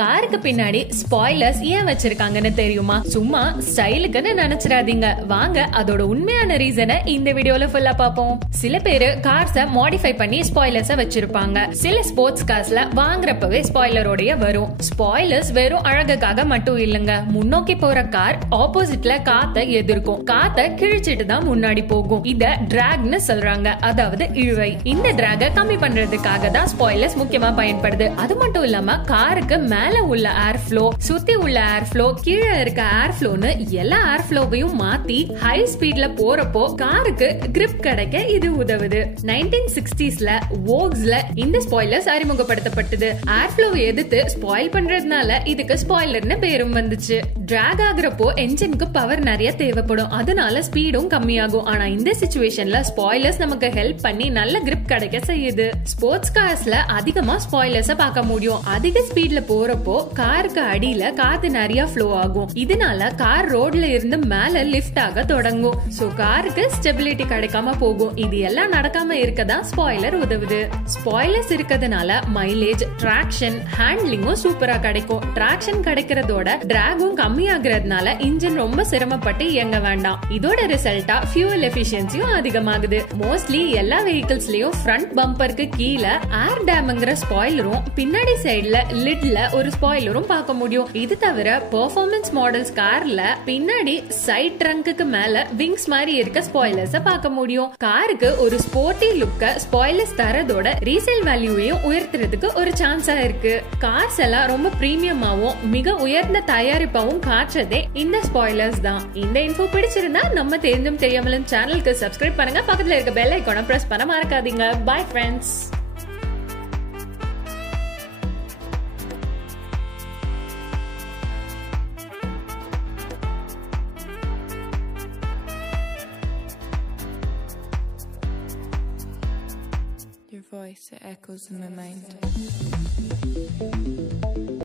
காருக்கு பின்னாடி ஸ்பாய்லர்ஸ் ஏன் வச்சிருக்காங்கன்னு தெரியுமா? சும்மா ஸ்டைலுக்குன்னு நினைச்சிடாதீங்க. வாங்க அதோட உண்மையான ரீசனை இந்த வீடியோல ஃபுல்லா பாப்போம். சில பேரு கார்ஸ மாடிஃபை பண்ணி ஸ்பாய்லர்ஸ் வச்சிருப்பாங்க. சில ஸ்போர்ட்ஸ் கார்ஸ்ல வாங்குறப்பவே ஸ்பாய்லரோடய வரும். ஸ்பாய்லர்ஸ் வெறும் அழகுக்காக மட்டும் இல்லங்க. முன்னோக்கி போற கார் ஆப்போசிட்ல காத்த எதிர்க்கும். காத்த கிழிச்சிட்டு தான் முன்னாடி போகும். இத டிராக்னு சொல்றாங்க, அதாவது இழுவை. இந்த டிராக கம்மி பண்றதுக்காக தான் ஸ்பாய்லர்ஸ் முக்கியமா பயன்படுது. அது மட்டும் இல்லாம காருக்கு மேல உள்ள ஏர் ஃப்ளோ, சுத்தி உள்ள ஏர் ஃப்ளோ, கீழே இருக்க ஏர் ஃப்ளோன்னு எல்லா ஏர் ஃப்ளோவையும் மாத்தி ஹை ஸ்பீட்ல போறப்போ காருக்கு கிரிப் கிடைக்க இது உதவுது. 1960sல வோக்ஸ்ல இந்த ஸ்பாய்லர்ஸ் அறிமுகப்படுத்தப்பட்டது. ஏர் ஃப்ளோவை எதிர்த்து ஸ்பாயில் பண்றதுனால இதுக்கு ஸ்பாய்லர்னு பேரும் வந்துச்சு. டிராக் ஆகுறப்போ என்ஜினுக்கு பவர் நிறைய தேவைப்படும், அதனால ஸ்பீடும் கம்மியாகும். ஆனா இந்த சிச்சுவேஷன்ல ஸ்பாய்லர்ஸ் நமக்கு ஹெல்ப் பண்ணி நல்ல கிரிப் கிடைக்க செய்யுது. ஸ்போர்ட்ஸ் கார்ஸ்ல அதிகமா ஸ்பாய்லர்ஸ் பார்க்க முடியும். அதிக ஸ்பீட்ல போறப்போ காருக்கு அடியில காத்து நிறைய ஃப்ளோ ஆகும். இதனால கார் ரோட்ல இருந்து மேல லிஃப்ட் ஆக தொடங்கும். சோ காருக்கு ஸ்டெபிலிட்டி கிடைக்காம போகும். இது எல்லாம் நடக்காம இருக்கதான் ஸ்பாய்லர் உதவுது. ஸ்பாய்லர்ஸ் இருக்கிறதுனால மைலேஜ், டிராக்ஷன், ஹேண்ட்லிங்கும் சூப்பரா கிடைக்கும். டிராக்ஷன் கிடைக்கிறதோட டிராகும் கம்மியாகிறதுனால இன்ஜின் ரொம்ப சிரமப்பட்டு இயங்க வேண்டாம். இதோட ரிசல்ட்டா ஃபியூவல் எஃபிஷியன்சியும் அதிகமாகுது. மோஸ்ட்லி எல்லா வெஹிக்கிள்ஸ்லயும் ஃப்ரண்ட் பம்பருக்கு கீழே ஏர் டேம்ங்கிற ஸ்பாய்லரும் பின்னாடி சைடுல லிட்ல ஒரு ஸ்பாய்லரும் பார்க்க முடியும். இது தவிர பெர்ஃபார்மன்ஸ் மாடல்ஸ் கார்ல பின்னாடி சைட் ட்ரங்க்குக்கு மேல விங்ஸ் மாதிரி இருக்க ஸ்பாய்லர்ஸ் பார்க்க முடியும். காருக்கு ஒரு ஸ்போர்ட்டி லுக்க ஸ்பாய்லர்ஸ் தரதோட ரீசேல் வேல்யூவையும் உயர்த்துறதுக்கு ஒரு சான்ஸா இருக்கு. கார்ஸ் எல்லாம் ரொம்ப பிரீமியமாவும் மிக உயர்ந்த தயாரிப்பாவும் காட்டுறதே இந்த ஸ்பாய்லர்ஸ் தான். இந்த இன்ஃபோ பிடிச்சிருந்தா நம்ம தெரிஞ்சும் தெரியாமலும் சேனலுக்கு சப்ஸ்கிரைப் பண்ணுங்க. பக்கத்துல இருக்க பெல் ஐகானை பிரஸ் பண்ண மறக்காதீங்க. Bye friends. Your voice, it echoes in my mind.